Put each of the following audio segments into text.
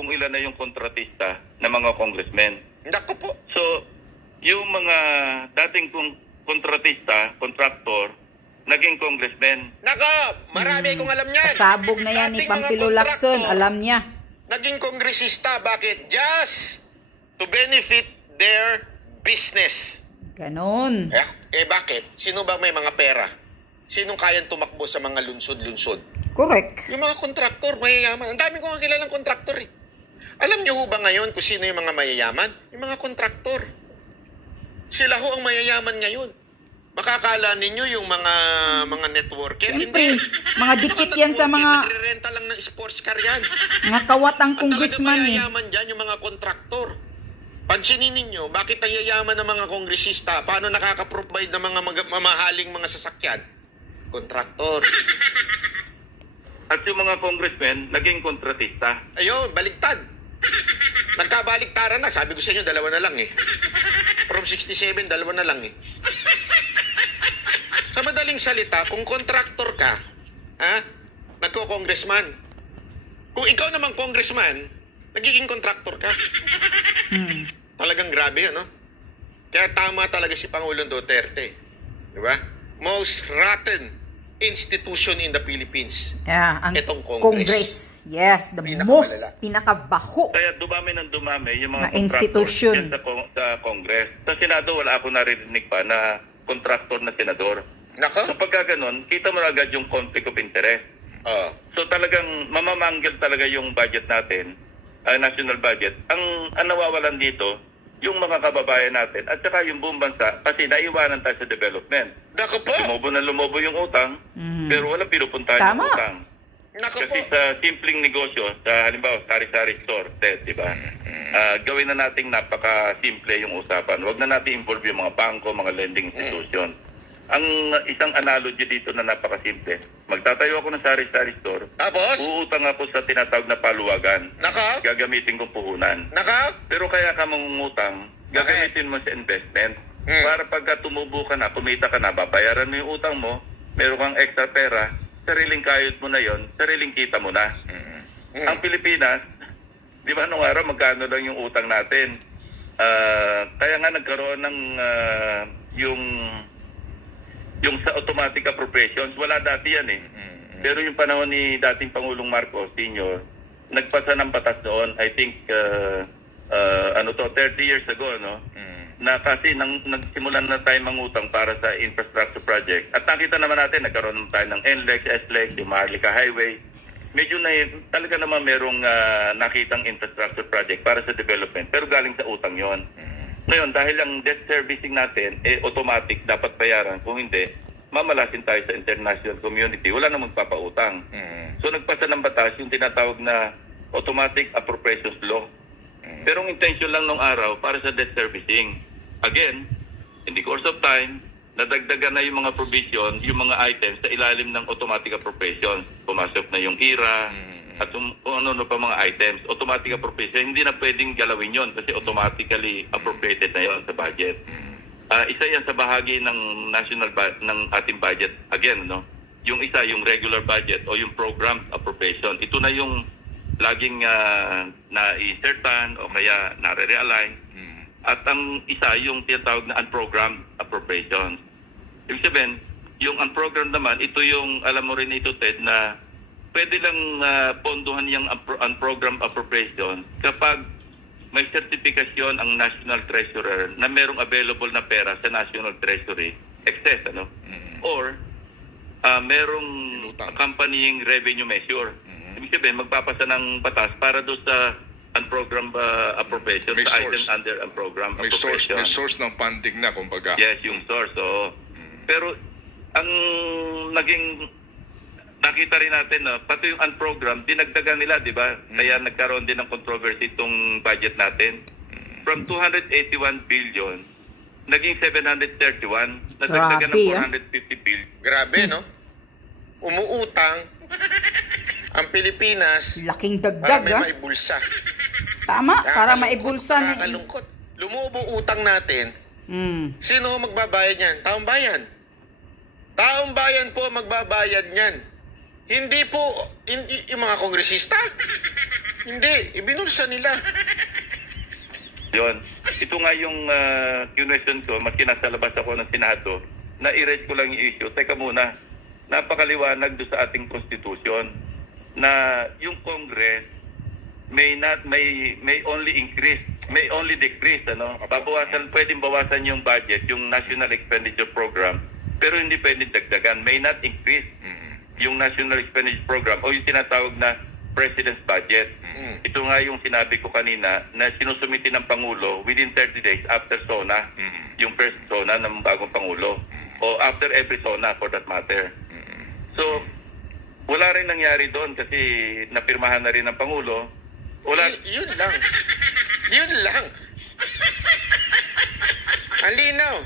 kung ilan na yung kontratista na mga congressmen. Naku po. So, yung mga dating kontratista, contractor, naging congressmen. Naka, marami kong alam niyan. Pasabog na yan ni Dating mga Pampilo Lacson, kontraktor, alam niya. Naging kongresista, bakit? Just to benefit their business. Ganon. Bakit? Sino ba may mga pera? Sinong kayang tumakbo sa mga lunsod-lunsod? Correct. Yung mga kontraktor, mayayaman. Ang dami ko nga kilalang kontraktor eh. Alam niyo ho ba ngayon kung sino yung mga mayayaman? Yung mga kontraktor. Sila ho ang mayayaman ngayon. Makakala ninyo yung mga networker. Siyempre, Hindi. mga dikit yan sa mga... Nagre-renta lang ng sports car yan. Mga kawatang congressman eh. Mayayaman dyan yung mga kontraktor. Pansinin ninyo, bakit ang yayaman ng mga kongresista? Paano nakaka-provide ng mga mamahaling mga sasakyan? Kontraktor. At yung mga congressmen, naging kontratista. Ayun, baligtad. Nagkabaligtaran na. Sabi ko sa inyo, dalawa na lang eh. From 67, dalawa na lang eh. Sa madaling salita, kung kontraktor ka, nagko-congressman. Kung ikaw naman congressman, nagiging kontraktor ka. Talagang grabe yun, no? Kaya tama talaga si Pangulong Duterte. Di ba? Most rotten institution in the Philippines. Yeah, ang Itong Congress. Yes, the most pinakabaho Kaya dumami ng dumami yung mga na institution sa Congress. Sa Senado, wala ako narinig pa na contractor na senador. Nako? So pagka ganun, kita mo na agad yung conflict of interest. So talagang mamamanggil talaga yung budget natin, national budget. Ang nawawalan dito, yung mga kababayan natin at saka yung buong bansa kasi naiwanan tayo sa development. Nako po? Lumobo ng utang, pero walang pinupuntahan yung utang. Nako Kasi po? sa simpleng negosyo, sa halimbawa, sari-sari store, di ba? Gawin na nating napaka-simple yung usapan. Huwag na natin involve yung mga bangko, mga lending institution. Ang isang analogy dito na napaka-simple, magtatayo ako ng sari-sari store, Tapos? uutang ako sa tinatawag na paluwagan. Nako? Gagamitin ko puhunan. Nako? Pero kaya ka mangungutang, gagamitin mo sa investment para pagka tumubo ka na, kumita ka na, babayaran mo yung utang mo, meron kang extra pera, sariling kayod mo na yon, sariling kita mo na. Ang Pilipinas, di ba nung araw magkano lang yung utang natin? Kaya nga nagkaroon ng yung sa automatic appropriations, wala dati yan eh. Pero yung panahon ni dating Pangulong Marcos Sr., nagpasa ng batas doon, I think, 30 years ago, no? Na kasi nagsimulan na tayo mangutang para sa infrastructure project. At nakita naman natin, nagkaroon tayo ng NLEX, SLEX, yung Maharlika Highway. Medyo talaga naman merong nakitang infrastructure project para sa development, pero galing sa utang yon. Ngayon, dahil ang debt servicing natin, automatic, dapat bayaran. Kung hindi, mamalasin tayo sa international community. Wala namang papautang. So, nagpasa ng batas yung tinatawag na automatic appropriations law. Pero ang intention lang nung araw para sa debt servicing. Again, in the course of time, nadagdagan na yung mga provision, yung mga items sa ilalim ng automatic appropriations. Pumasok na yung IRA, at kung ano pa mga items, automatic appropriation, hindi na pwedeng galawin yon kasi automatically appropriated na yon sa budget. Isa yan sa bahagi ng ng ating budget. Again, no? Yung isa, yung regular budget o yung program appropriation. Ito na yung laging na-insertan o kaya nare-realign. At ang isa, yung tinatawag na unprogrammed appropriations. Ibig sabihin, yung unprogrammed naman, ito yung, alam mo rin ito, Ted, na pwede lang ponduhan yung unprogrammed appropriation kapag may sertifikasyon ang National Treasurer na merong available na pera sa National Treasury, excess, ano? Or merong accompanying revenue measure. Ibig sabihin, magpapasa ng batas para doon sa unprogrammed appropriation, sa item under unprogrammed appropriation. May source ng funding na, kumbaga. Yes, yung source. So, pero ang naging nakita rin natin na pati yung unprogrammed, dinagdagan nila, di ba? Kaya nagkaroon din ng controversy itong budget natin. From 281 billion, naging 731, nadagdagan ng 450 billion. Grabe, no? Umuutang ang Pilipinas laking para dagdag, may maibulsa. Tama, para maibulsa na. Nakakalungkot. Lumubo utang natin. Sino magbabayad niyan? Taong bayan. Taong bayan po magbabayad niyan. Hindi po yung mga kongresista. Hindi, ibinulsa nila. Yun. Ito nga yung question ko, maski nasa labas ako ng Senado, na i-raise ko lang yung issue. Teka muna, napakaliwanag doon sa ating Constitution na yung Congress may only increase, may only decrease, ano? Pwedeng bawasan yung budget, yung National Expenditure Program, pero hindi pwedeng dagdagan. May not increase yung National Expenditure Program o yung tinatawag na President's Budget. Ito nga yung sinabi ko kanina na sinusumiti ng Pangulo within 30 days after SONA, yung first SONA ng bagong Pangulo, o after every SONA for that matter. So, wala rin nangyari doon kasi napirmahan na rin ng Pangulo. Wala. Yun lang. Yun lang. Ang linaw.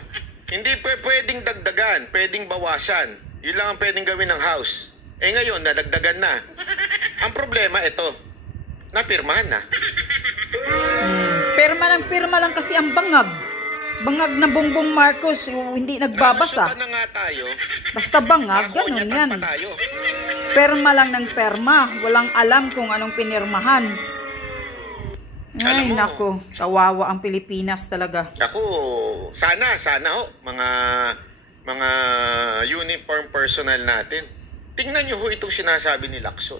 Hindi pwedeng dagdagan, pwedeng bawasan. Yun lang ang pwedeng gawin ng House. Eh ngayon, nadagdagan na. Ang problema, ito. Napirmahan na. Pirma lang kasi ang bangag. Bangag na Bongbong Marcos, hindi nagbabasa. Nalusutan na nga tayo. Basta bangag, ganun yan. Pa tayo. Perma lang ng perma. Walang alam kung anong pinirmahan. Ay, Alam mo, nako. Kawawa ang Pilipinas talaga. Ako, sana ho, mga uniform personnel natin. Tingnan nyo ho itong sinasabi ni Lacson.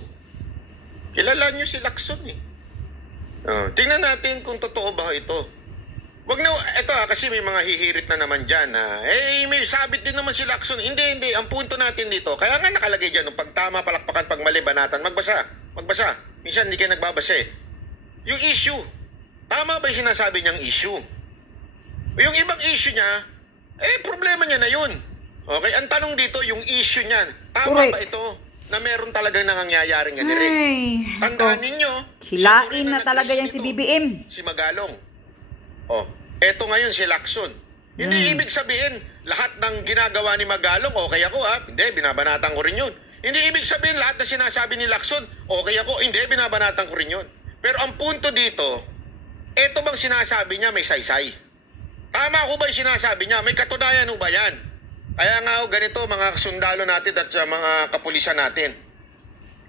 Kilala nyo si Lacson eh. Tingnan natin kung totoo ba ito. Wag na, ito kasi may mga hihirit na naman dyan. May sabit din naman si Lacson. Hindi. Ang punto natin dito, kaya nga nakalagay dyan, pag tama, palakpakan, pag mali, banatan, magbasa. Minsan hindi kayo nagbabasa eh. Yung issue. Tama ba yung sinasabi niyang issue? Yung ibang issue niya, problema niya na yun. Okay, ang tanong dito, yung issue niyan. Tama ba ito na meron talagang nangangyayaring ganire? Tandaan ninyo. Hilain na talaga yan si BBM. Si Magalong. Eto ngayon si Lacson. Hindi ibig sabihin, lahat ng ginagawa ni Magalong, okay ako ha? Hindi, binabanatan ko rin yun. Hindi ibig sabihin, lahat na sinasabi ni Lacson, okay ako? Hindi, binabanatan ko rin yun. Pero ang punto dito, eto bang sinasabi niya may saysay? Tama ko ba yung sinasabi niya? May katunayan ho ba yan? Kaya nga ho, ganito mga sundalo natin at mga kapulisan natin.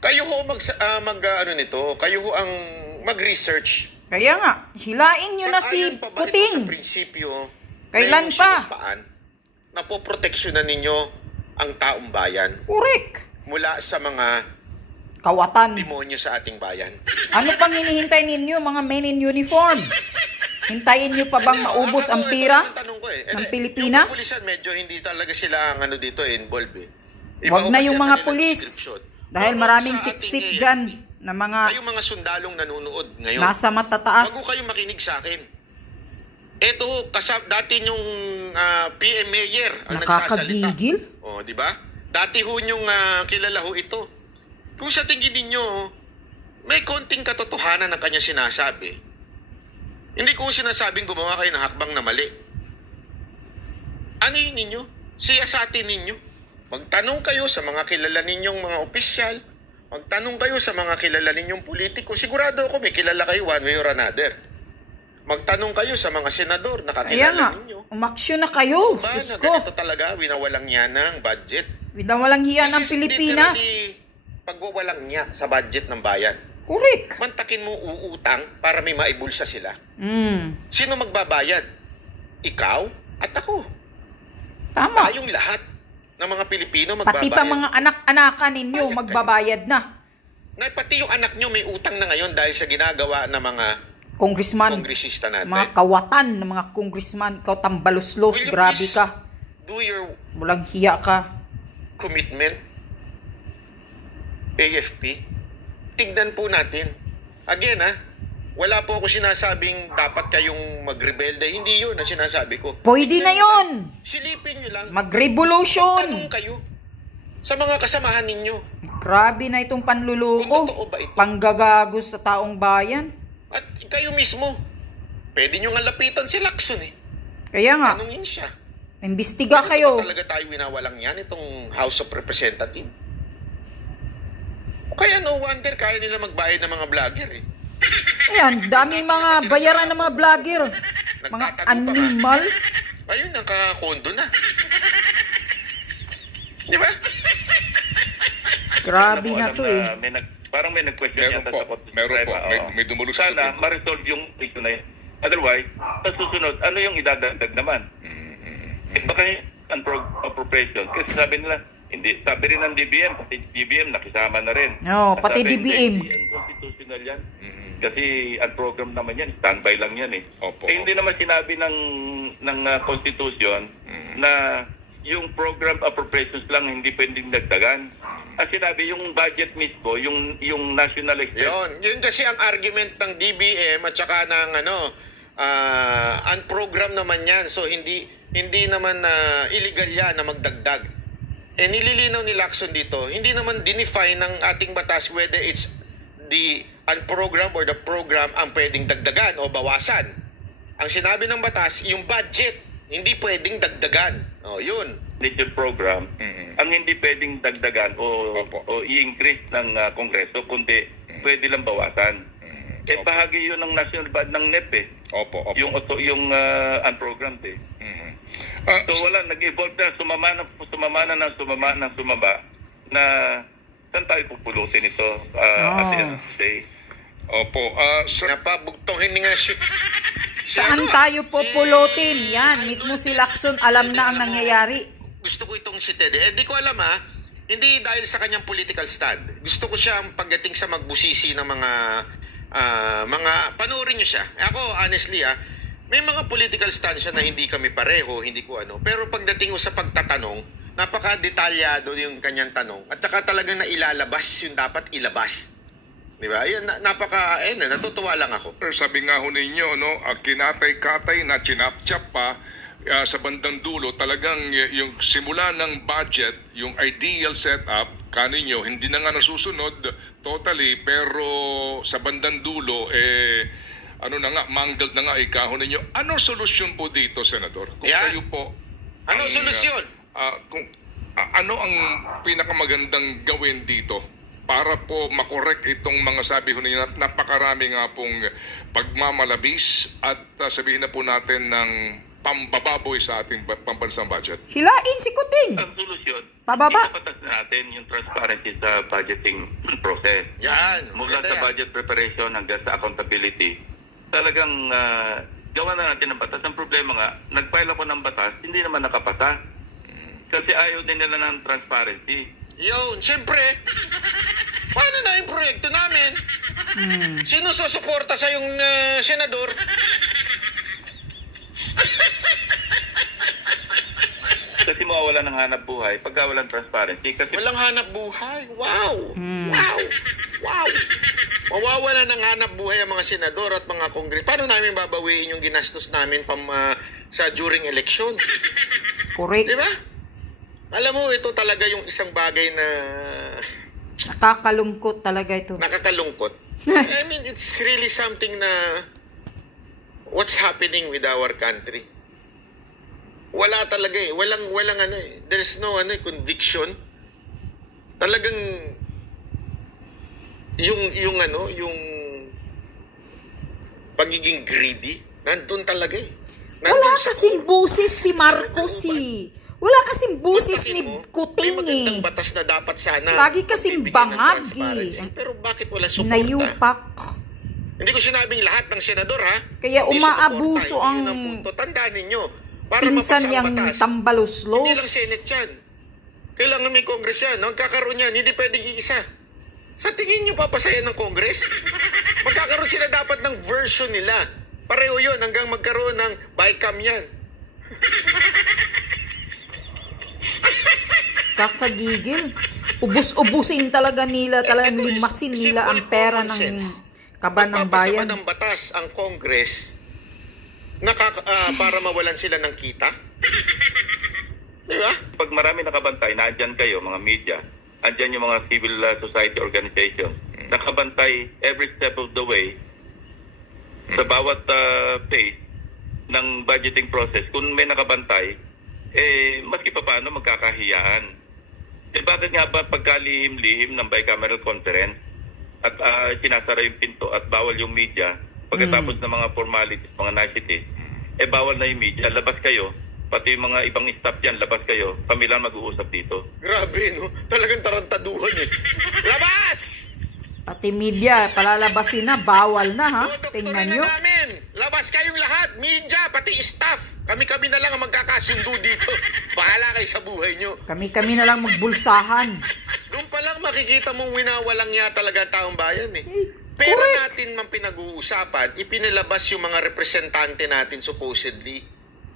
Kayo ho kayo ho ang mag-research. Kaya nga, hilain nyo na si Kuting. Sa prinsipyo, Kailan pa? Na poproteksyonan ninyo ang taong bayan. Correct. Mula sa mga Kawatan. demonyo sa ating bayan. Ano pang hinihintay ninyo, mga men in uniform? Hintayin nyo pa bang maubos ang pira ng Pilipinas? Yung kapulisan, medyo hindi talaga sila ang dito involved eh. Huwag na yung mga pulis. Dahil maraming siksik dyan na kayong mga sundalong nanonood ngayon. Nasa matataas. Bago kayong makinig sa akin. Ito, dati yung PM Mayor ang nagsasalita. Nakakagigil. Di ba? Dati ho yung kilala ho ito. Kung sa tingin ninyo, may konting katotohanan ng kanya sinasabi. Hindi ko sinasabing gumawa kayo ng hakbang na mali. Ano yun ninyo? Siyasatin ninyo. Magtanong kayo sa mga kilala ninyong mga opisyal. Magtanong kayo sa mga kilala ninyong politiko. Sigurado ako may kilala kayo one way or another. Magtanong kayo sa mga senador na kakilala ninyo. Umaksyon na kayo. Ba, Diyos na ko. ganito talaga, winawalang niya ng budget. Winawalang hiya ng Pilipinas. Pagwawalang niya sa budget ng bayan. Correct. Mantakin mo uutang para may maibulsa sila. Sino magbabayad? Ikaw at ako. Tama. Tayong lahat ng mga Pilipino magbabayad. Pati pa mga anak-anakan ninyo magbabayad na. Pati yung anak nyo may utang na ngayon dahil sa ginagawa ng mga kongresista natin. Mga kawatan ng mga congressman. Ikaw tambaluslos. Grabe ka. Do your Walang hiya ka. commitment. AFP. Tignan po natin. Again wala po ako sinasabing dapat kayong magrebelde. Hindi yun ang sinasabi ko. Pwede na yun. Silipin nyo lang. Mag-revolution. Tanong kayo sa mga kasamahan ninyo. Grabe na itong panluloko. Kung totoo ba ito? Panggagagos sa taong bayan. At kayo mismo, pwede nyo nga lapitan si Lacson eh. Kaya nga, Tanungin siya. imbestiga kayo. Talaga tayo winawalang yan itong House of Representatives. Kaya no wonder kaya nila magbayad ng mga vlogger eh. Ayan, daming mga bayaran ng mga vlogger. Mga animal. Ayun, nakakondo na. Di ba? Grabe na to eh. May Parang may nag-question Meron yata po. sa Korte Meron po. Suprema. Oo. May dumulog sa Sana Supreme Court. ma-resolve yung issue na yun. Otherwise, sa susunod, ano yung idadagdag naman? Baka yung appropriation. Kasi sabi nila, hindi. Sabi rin ng DBM, kasi DBM nakisama na rin. Oo, pati Sabi, DBM. Hindi unconstitutional yan. Kasi ang program naman yan, standby lang yan eh. Opo. Hindi naman sinabi ng Constitution na yung program appropriations lang hindi pwedeng dagdagan. Ang sinabi yung budget mismo, yung national expense. Yun kasi ang argument ng DBM at saka ng unprogram naman yan. So hindi naman illegal yan na magdagdag. Nililinaw ni Lacson dito, hindi naman dinefine ng ating batas whether it's the unprogram or the program ang pwedeng dagdagan o bawasan. Ang sinabi ng batas, yung budget, hindi pwedeng dagdagan. Yun. Nature program, ang hindi pwedeng dagdagan o i-increase ng Kongreso, kundi pwede lang bawasan. Bahagi yun ng national budget ng NEP eh. Opo. Yung unprogrammed eh. So wala, nag-evolve na, sumama na saan tayo pupulutin ito at the end of the day. Opo. Sir, Napabugtongin nga siya. Saan tayo pupulutin? Yan, mismo si Lacson alam na ang nangyayari. Gusto ko itong si Ted. Di ko alam hindi dahil sa kanyang political stand. Gusto ko siya pagdating sa magbusisi ng mga panoorin niyo siya. Ako, honestly may mga political stand siya na hindi kami pareho, hindi ko Pero pagdating ko sa pagtatanong, napaka-detalyado yung kanyang tanong. At saka talagang nailalabas yung dapat ilabas. Di ba? Yan, natutuwa lang ako. sabi nga ho ninyo, kinatay-katay na chinap-chap pa sa bandang dulo, talagang yung simula ng budget, yung ideal setup, kaninyo, hindi na nga nasusunod totally, pero sa bandang dulo, mangled na nga ikahon ninyo. Ano solusyon po dito, Senador? Kung kayo po... Ano solusyon? Ano ang pinakamagandang gawin dito para po makorek itong mga sabi ho ninyo, napakarami nga pong pagmamalabis at sabihin na po natin ng pambababoy sa ating pambansang budget? Hilain si Kuting. Ang solusyon, Pababa. ipapatas natin yung transparency sa budgeting process. Yan. Mula Maganda sa yan. budget preparation hanggang sa accountability. Talagang gawa na natin ng batas. Ang problema nga, nag-file ako ng batas, hindi naman nakapasa. Kasi ayaw din nila ng transparency. Yun, siyempre. Paano na yung proyekto namin? Sino susuporta sa yung senador? Kasi mawawala ng hanap buhay pagka walang transparency. Kasi Walang hanap buhay. Wow. Wow. Wow. Mawawala ng hanap buhay ang mga senador at mga kongres. Paano namin babawiin yung ginastos namin sa during election? Correct. Di ba? Alam mo, ito talaga yung isang bagay na Nakakalungkot talaga ito. nakakalungkot. I mean, it's really something na what's happening with our country. Wala talaga Walang there's no conviction. Talagang yung pagiging greedy nandun talaga Wala kasing busis si Marcos Wala kasing busis ni Kuting May magandang batas na dapat sana. Lagi kasing magbibigay ng bangag transparency. Pero bakit wala suporta? Nayupak. Hindi ko sinabing lahat ng senador Kaya Hindi umaabuso suporta. ang Yun punto. Tandaan ninyo. Para pinsan mapasa ang niyang batas. tambaluslos. Hindi lang Senate yan. Kailangan may Congress yan. Magkakaroon yan. Hindi pwedeng iisa. Sa tingin nyo papasayan ng Congress? Magkakaroon sila dapat ng version nila. Pareho yun hanggang magkaroon ng BICAM yan. Kakagigil. Ubus-ubusin talaga nila, talagang Ito is limasin nila ang simple pera common ng sense. kaban ng bayan. Magpapasa ba ng batas ang Congress para mawalan sila ng kita? Di ba? pag marami nakabantay, nandyan kayo, mga media, andyan yung mga civil society organization, nakabantay every step of the way sa bawat phase ng budgeting process. Kung may nakabantay, maski pa paano magkakahiyaan. Bakit nga ba pagkalihim-lihim ng bicameral conference at sinasara yung pinto at bawal yung media, pagkatapos ng mga formalities, mga niceties, bawal na yung media, labas kayo, pati yung mga ibang staff yan, labas kayo, kami lang mag-uusap dito. Grabe, no? Talagang tarantaduhan Labas! Pati media, palalabasin na, bawal na ha. Doktorin Tingnan na nyo. namin. Labas kayong lahat. Media, pati staff. Kami-kami na lang ang magkakasundo dito. Bahala kayo sa buhay nyo. Kami-kami na lang magbulsahan. Doon pa lang makikita mong winawalang niya talaga ang taong bayan eh. Pera correct. natin man pinag-uusapan, ipinilabas yung mga representante natin supposedly.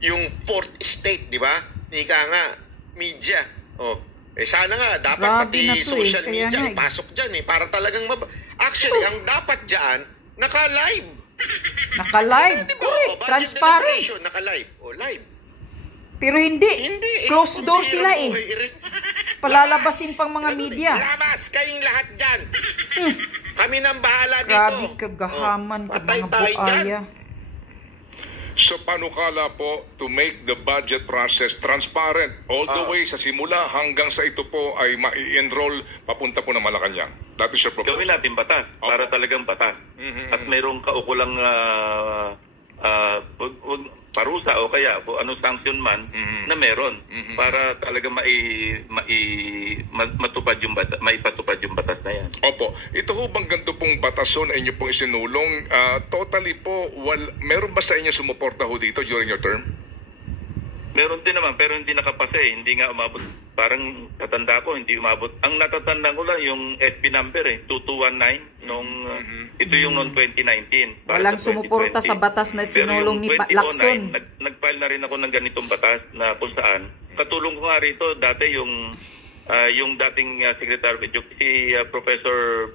Yung fourth estate, di ba? Ika nga, media. Oh. Sana nga, dapat Grabe na pati to social eh. Kaya media, nga eh. ipasok dyan eh. Para talagang Actually, ang dapat dyan, naka-live. Naka-live. Di ba? Correct. Budget Transparent. deliberation, naka-live. O, live. Pero hindi. Hindi. Closed door Ang sila hirap eh. buhay, Eric. Palalabasin pang mga Ganun eh. media. Labas kayong lahat dyan. Kami nang bahala dito. Grabe kagahaman ka patay mga tayo dyan. buaya. So panukala po to make the budget process transparent all the way sa simula hanggang sa ito po ay mai-enroll papunta po ng Malacanang. That is your proposal. Gawin natin batas para talagang batas. At mayroong kaukulang parusa o kaya kung anong sanction man na meron para talaga matupad yung batas, maipatupad yung batas na yan. Opo. Ito ho bang ganito pong batason ay inyo pong isinulong? Totally po, meron ba sa inyo sumuporta ho dito during your term? Meron din naman pero hindi nakapasa eh. Hindi nga umabot. Parang tatanda ko, hindi umabot. Ang natatanda ko lang yung SP number eh, 2219 nung ito yung noong 2019. Walang sumuporta sa batas na sinulong ni Lacson. Nag-file na rin ako ng ganitong batas na kung saan. Katulong ko nga rito dati yung dating Secretary of Education, si Professor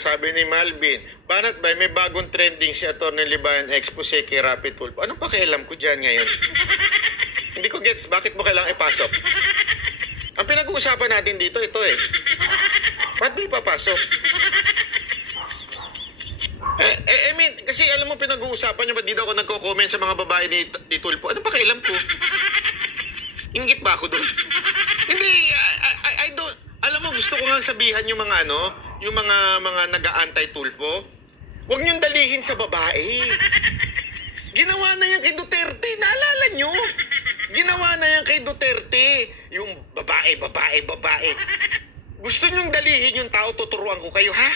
Sabi ni Malvin, Banat ba, may bagong trending si Atty. Libayan expose kay Rapid Tulfo. Anong pakialam ko dyan ngayon? Hindi ko gets, bakit mo kailangang ipasok? Ang pinag-uusapan natin dito, ito eh. Ba't ba ipapasok? I mean, kasi alam mo pinag-uusapan niyo, ba't di daw ako nagko-comment sa mga babae ni Tulfo? Anong pakialam ko? Inggit ba ako doon? Hindi, I don't, alam mo, gusto ko nga sabihan yung mga yung mga nag-aantay Tulfo, huwag niyong dalihin sa babae. Ginawa na yan kay Duterte, naalala niyo? Ginawa na yan kay Duterte, yung babae. Gusto niyong dalihin yung tao, tuturuan ko kayo, ha?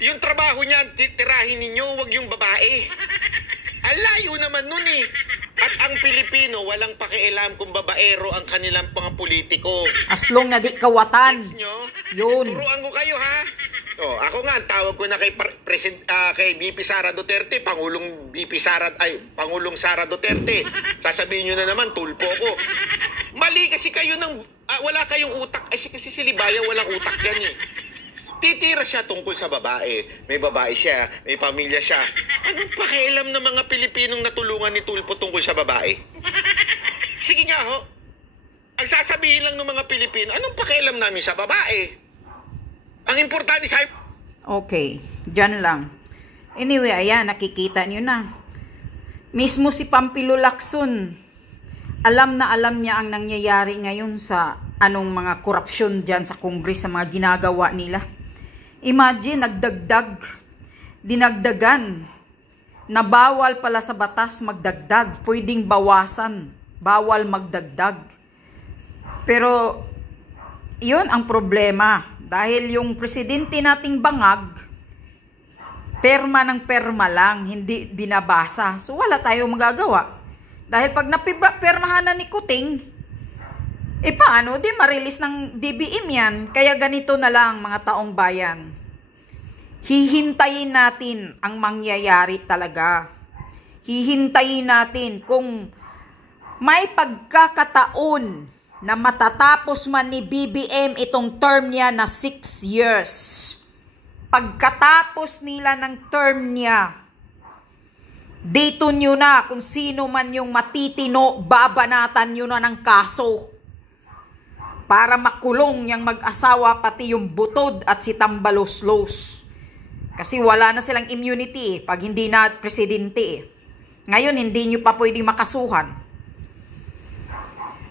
Yung trabaho niyan, titirahin ninyo, huwag yung babae. Ang layo naman nun eh. At ang Pilipino, walang pakialam kung babaero ang kanilang mga politiko. As long na di kawatan. Gets nyo? Yun. Turuan ko kayo, ha? Ako nga, ang tawag ko na kay VP Sara Duterte, Pangulong Sara Duterte. Sasabihin nyo na naman, Tulfo ko. Mali kasi kayo wala kayong utak. Kasi si Libaya walang utak yan eh. Titira siya tungkol sa babae. May babae siya, may pamilya siya. Anong pakialam ng mga Pilipinong natulungan ni Tulfo tungkol sa babae? Sige nga ho. Ang sasabihin lang ng mga Pilipino, anong pakialam namin sa babae? Ang importante sa... Okay, dyan lang. Anyway, ayan, nakikita nyo na. Mismo si Pampilo Lacson, alam na alam niya ang nangyayari ngayon sa anong mga korupsyon dyan sa Congress, sa mga ginagawa nila. Imagine, dinagdagan, na bawal pala sa batas magdagdag, pwedeng bawasan, bawal magdagdag. Pero, yun ang problema. Dahil yung presidente nating bangag, perma ng perma lang, hindi binabasa. So, wala tayong magagawa. Dahil pag napipermahan na ni Kuting, paano? Di marilis ng DBM yan. Kaya ganito na lang, mga taong bayan. Hihintayin natin ang mangyayari talaga. Hihintayin natin kung may pagkakataon na matatapos man ni BBM itong term niya na 6 years. Pagkatapos nila ng term niya, dito nyo na kung sino man yung matitino, babanatan nyo na ng kaso para makulong yung mag-asawa pati yung Butod at si Tambaloslos. Kasi wala na silang immunity pag hindi na presidente. Ngayon, hindi nyo pa pwedeng makasuhan.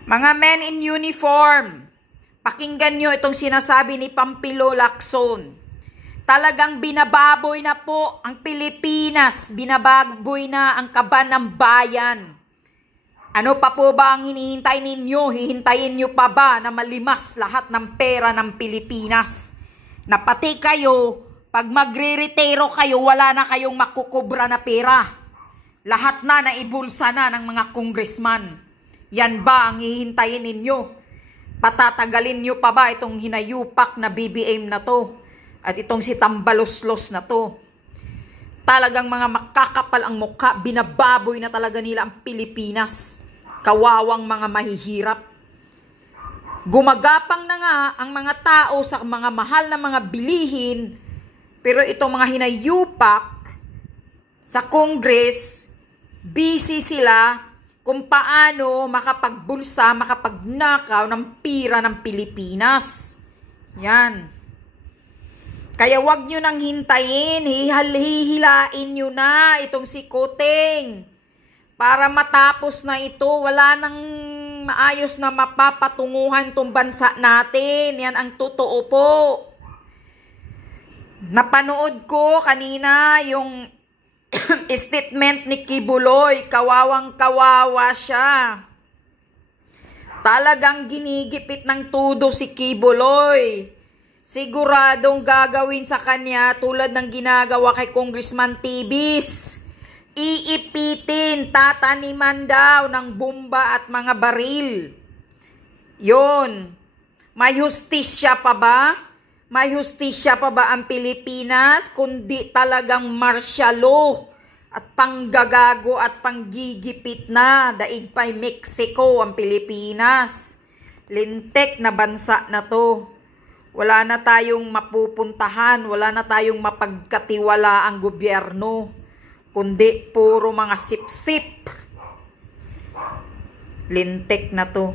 Mga men in uniform, pakinggan nyo itong sinasabi ni Pampilo Lacson. Talagang binababoy na po ang Pilipinas, binababoy na ang kaban ng bayan. Ano pa po ba ang hinihintay ninyo? Hihintayin nyo pa ba na malimas lahat ng pera ng Pilipinas? Na pati kayo, Pag magre-retiro kayo, wala na kayong makukubra na pera. Lahat na naibulsa na ng mga congressman. Yan ba ang hihintayin ninyo? Patatagalin nyo pa ba itong hinayupak na BBM na to? At itong si Tambaloslos na to? Talagang mga makakapal ang mukha, binababoy na talaga nila ang Pilipinas. Kawawang mga mahihirap. Gumagapang na nga ang mga tao sa mga mahal na mga bilihin, pero itong mga hinayupak sa Congress, busy sila kung paano makapagbulsa, makapagnakaw ng pira ng Pilipinas. Yan. Kaya wag nyo nang hintayin, hihilain nyo na itong si Koteng. Para matapos na ito, wala nang maayos na mapapatunguhan tong bansa natin. Yan ang totoo po. Napanood ko kanina yung statement ni Kibuloy. Kawawang-kawawa siya. Talagang ginigipit ng tudo si Kibuloy. Siguradong gagawin sa kanya tulad ng ginagawa kay Congressman Tibis. Iipitin, tataniman daw ng bomba at mga baril. Yun. May hustisya pa ba? May hustisya pa ba ang Pilipinas? Kundi talagang martial law at panggagago at panggigipit na. Daig pa'y Mexico ang Pilipinas. Lintek na bansa na to. Wala na tayong mapupuntahan. Wala na tayong mapagkatiwala ang gobyerno. Kundi puro mga sip-sip. Lintek na to.